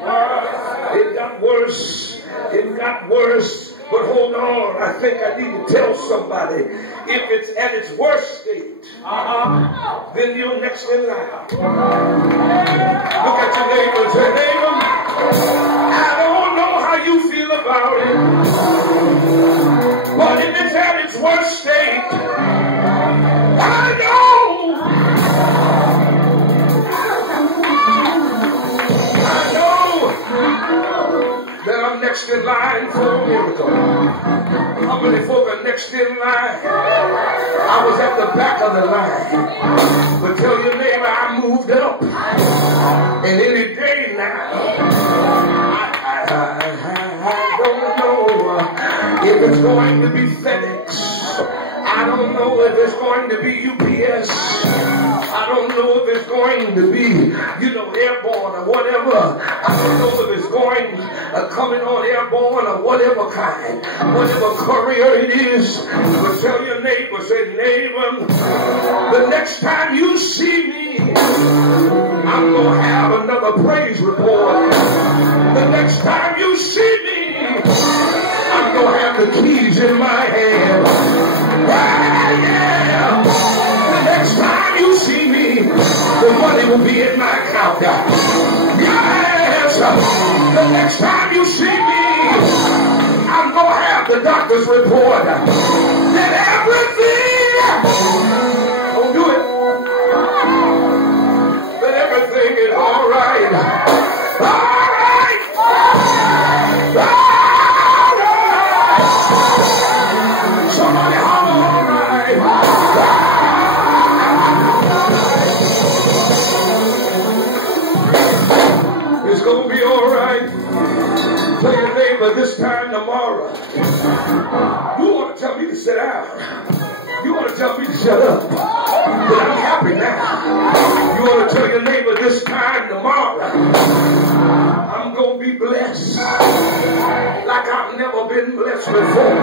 It got worse. It got worse. But hold on, I think I need to tell somebody, if it's at its worst state, then you're next in line. Look at your neighbor and say, neighbor, I don't know how you feel about it, but if it's at its worst state, I know that I'm next in line for a miracle. How many folk are next in line? I was at the back of the line. But tell your neighbor I moved up. And any day now, I don't know if it's going to be FedEx. I don't know if it's going to be UPS. I don't know if it's going to be, airborne or whatever. I don't know if it's going coming on airborne or whatever kind, whatever courier it is. But tell your neighbor, say, neighbor, the next time you see me, I'm going to have another praise report. The next time you see me, I'm going to have the keys in my hand. Yeah. The next time you see me, the money will be in my account. Yes. The next time you see me, I'm going to have the doctor's report that everything, don't do it, that everything is all right. All right. Somebody holler, all right. It's going to be all right. Tell your neighbor this time tomorrow. You want to tell me to sit down. You want to tell me to shut up. But I'm happy now. You want to tell your neighbor this time tomorrow. I'm going to be blessed like I've never been blessed before.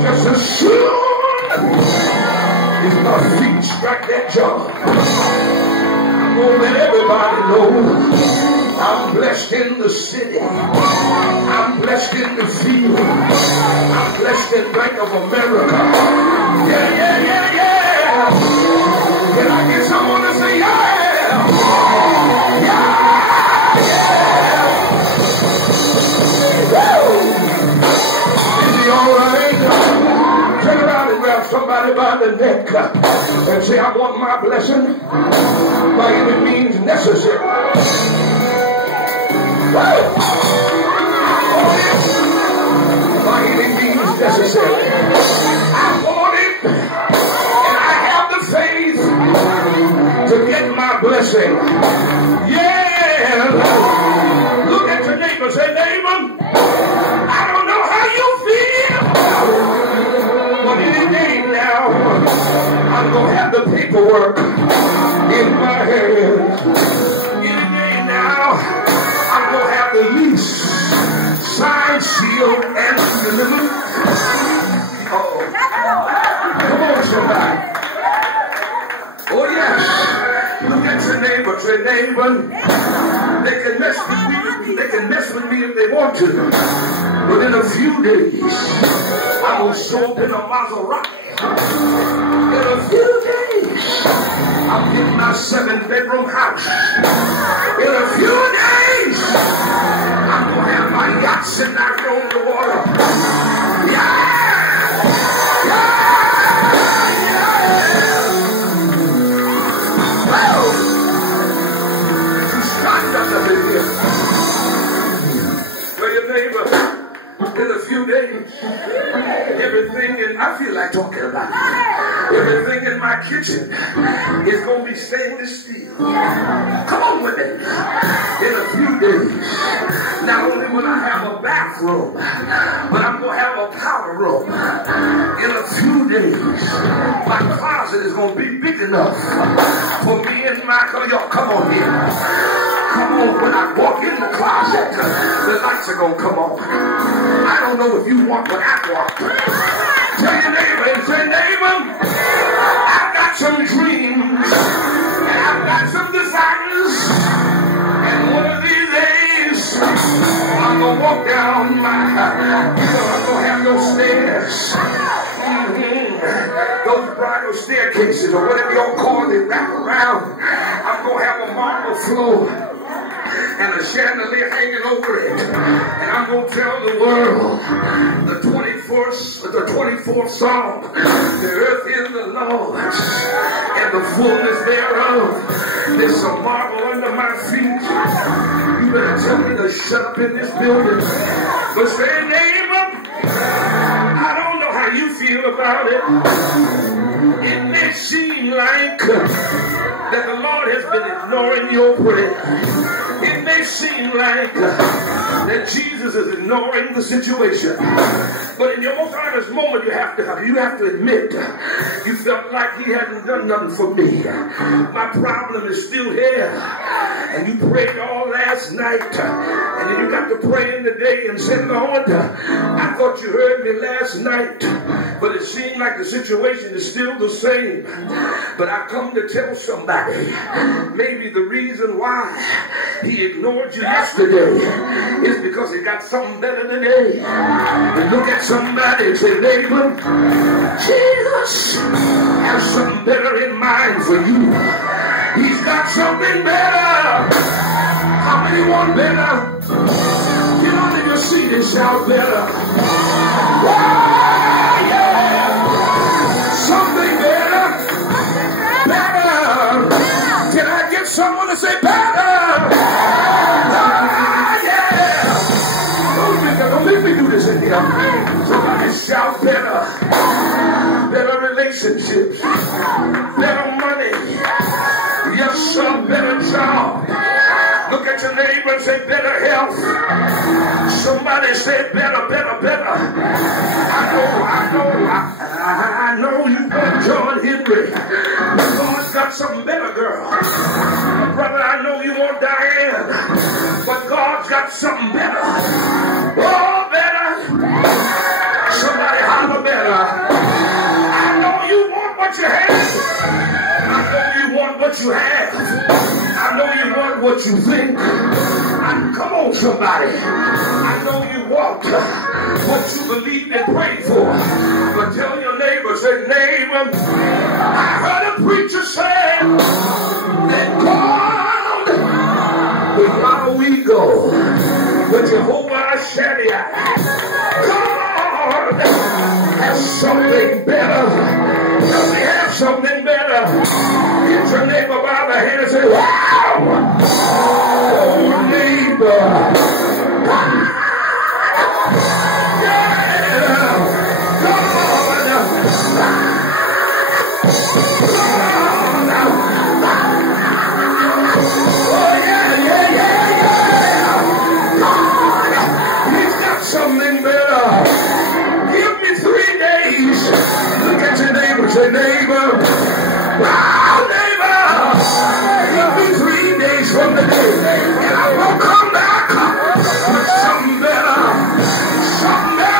Just as soon as my feet strike that job, I'm going to let everybody know I'm blessed in the city. I'm blessed in the field. I'm blessed in Bank of America. Yeah. Can I get someone to say yeah? Is he all right? Turn around and grab somebody by the neck and say, I want my blessing by any means necessary. By any means necessary. I want it, and I have the faith to get my blessing. Yeah. Look at your neighbor. Say, neighbor, I don't know how you feel, but any day now, I'm going to have the paperwork in my hands. Any day now, I'm going to have the lease signed, sealed, and delivered. Come on, somebody. Oh, yes. Look at your neighbor. Say, neighbor, they can mess with me. They can mess with me if they want to. But in a few days, I'm going to show up in a Maserati. In a few days, I'm getting my 7-bedroom house. In a few days, I'm going to have my yacht sitting out on the water. Yeah! Well, she's starting up in here. Well, your neighbor, in a few days, everything I feel like talking about it. Everything in my kitchen is going to be stainless steel. Come on with it. In a few days, not only will I have a bathroom, but I'm going to have a powder room. In a few days, my closet is going to be big enough for me and Michael. Y'all, come on here. Come on, when I walk in the closet, the lights are going to come on. I don't know if you want what I want. Tell your neighbor and say, neighbor, I've got some dreams, and I've got some desires, and one of these days, I'm going to have no stairs. Those bridal staircases or whatever you call they wrap around. I'm going to have a marble floor and a chandelier hanging over it. And I'm going to tell the world the 24th Psalm, the earth is the Lord's and the fullness thereof. There's some marble under my feet. You better tell me to shut up in this building. But say, neighbor, I don't know how you feel about it. It may seem like that the Lord has been ignoring your prayer. It may seem like that Jesus is ignoring the situation. But in your most honest moment, you have to admit you felt like he hasn't done nothing for me. My problem is still here. And you prayed all last night. And then you got to praying today and said, Lord, I thought you heard me last night. But it seemed like the situation is still the same. But I come to tell somebody, maybe the reason why he ignored you yesterday is because he got something better today. And look at somebody and say, neighbor, Jesus has something better in mind for you. He's got something better. How many want better? Get under your seat and shout better. Yeah. Something better. Better. Can I get someone to say better? Yeah. Don't make me do this in here. Somebody shout better. Better relationships. Better money. Yes, sir, better job. Look at your neighbor and say better health. Somebody say better, better, better. I know you want John Henry. But God's got something better, girl. Brother, I know you want Diane. But God's got something better. Oh, better. Somebody holler better. I know you want what you have. I know you want what you have. I know you want what you think. Come on, somebody. I know you want what you believe and pray for. But tell your neighbor, say, neighbor, I heard a preacher say that God, where we go, with Jehovah Shaddai, God has something better. Does he have something better? Get your neighbor by the hand and say, wow! Oh, neighbor! He's got something better. Give me 3 days. Look at your neighbor. Say, neighbor. Wow, neighbor. Give me 3 days from today. And I will come back with something better. Something better.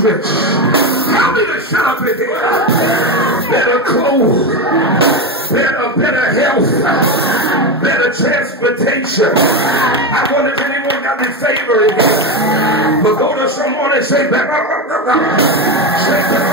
Help me to shut up in here. Better clothes, better health, better transportation. I wonder if anyone got any favor in here. But go to someone and say better. Say better.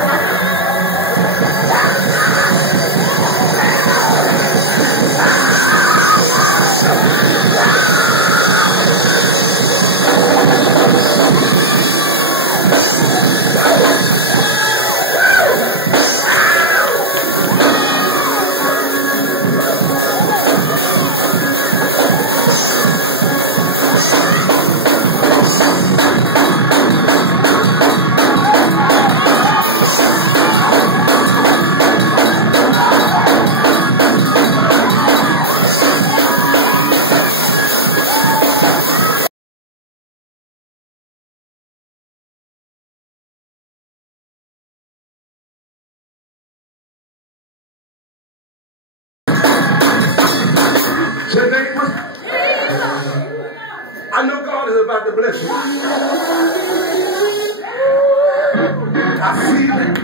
I know God is about to bless you. I feel it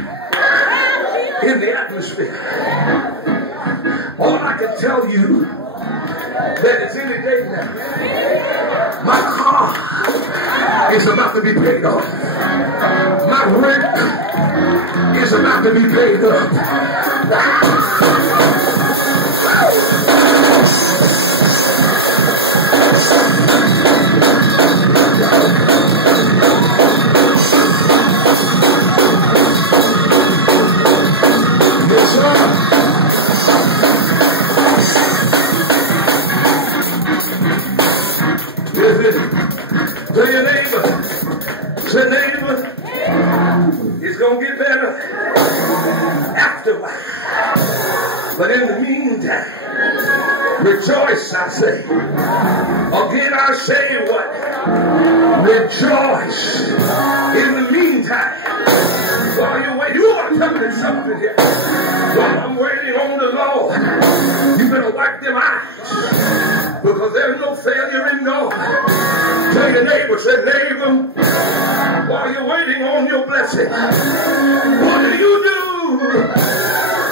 in the atmosphere. All I can tell you that it's any day now. My car is about to be paid off. My rent is about to be paid up. Tell your neighbor, say neighbor, it's going to get better after a while. But in the meantime, rejoice, I say. Again, I say what? Rejoice. In the meantime, while you're waiting, you want to tell me something here. While I'm waiting on the Lord, you better wipe them eyes. Because there's no failure in God. Tell your neighbor, say neighbor, while you're waiting on your blessing, what do you do?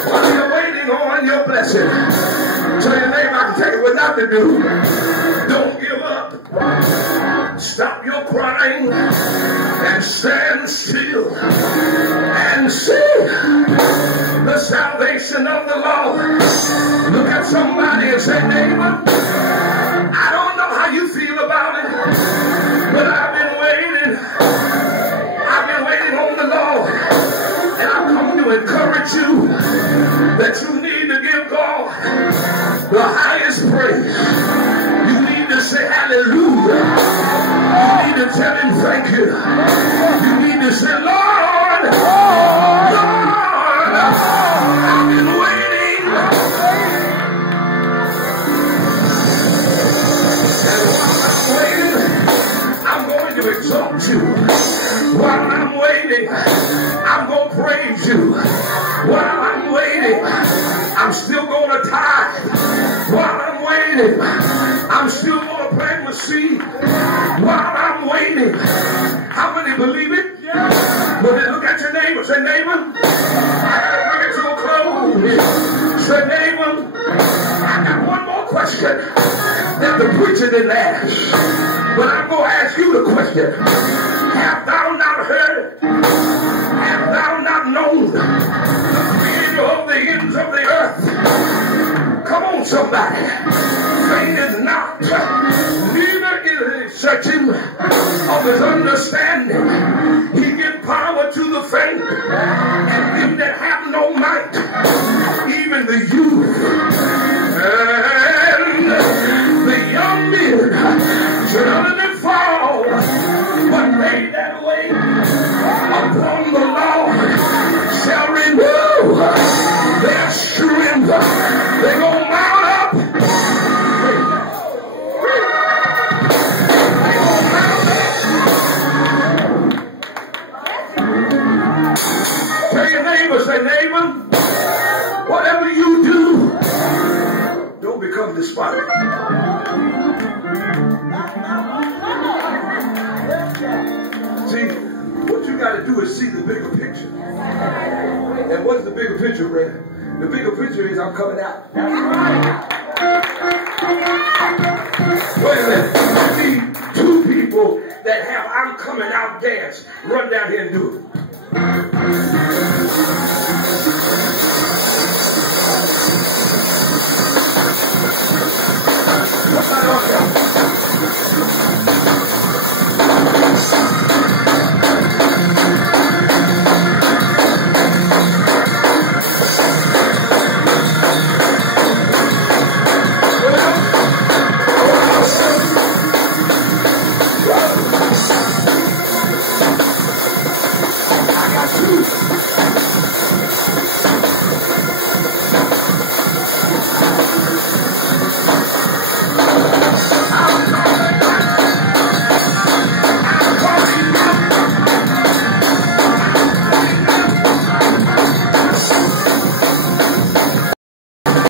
While you're waiting on your blessing, tell your neighbor, I can tell you what not to do. Don't give up. Stop your crying and stand still and see the salvation of the Lord. Look at somebody and say, neighbor, I don't know how you feel about it, but I've been waiting. I've been waiting on the Lord. And I've come to encourage you that you need to give God the highest praise. You need to say hallelujah. You need to tell him thank you. You need to say, Lord, Lord, I've been waiting. And while I'm waiting, I'm going to exalt you. While I'm waiting, I'm going to praise you. While I'm waiting, I'm still going to tithe. While I'm waiting, I'm still going to plant my seed. While I'm waiting, how many believe it? But then look at your neighbor. Say, neighbor, I got to bring it to a close. Say, neighbor, I got one more question that the preacher didn't ask. But I'm going to ask you the question. Have thou not heard? Have thou not known? The creator of the ends of the earth. Come on, somebody. Faith is not, neither is it searching of his understanding. He gives power to the faint, and them that have no might, even the youth and the young men should utterly fall. But they that wait upon the Lord shall renew their strength. They gonna mount up. Tell your neighbor, say neighbor, whatever you do, don't become despised. See, what you got to do is see the bigger picture. And what's the bigger picture, Brad? The bigger picture is I'm coming out. Wait a minute. I need two people that have I'm coming out dance. Run down here and do it.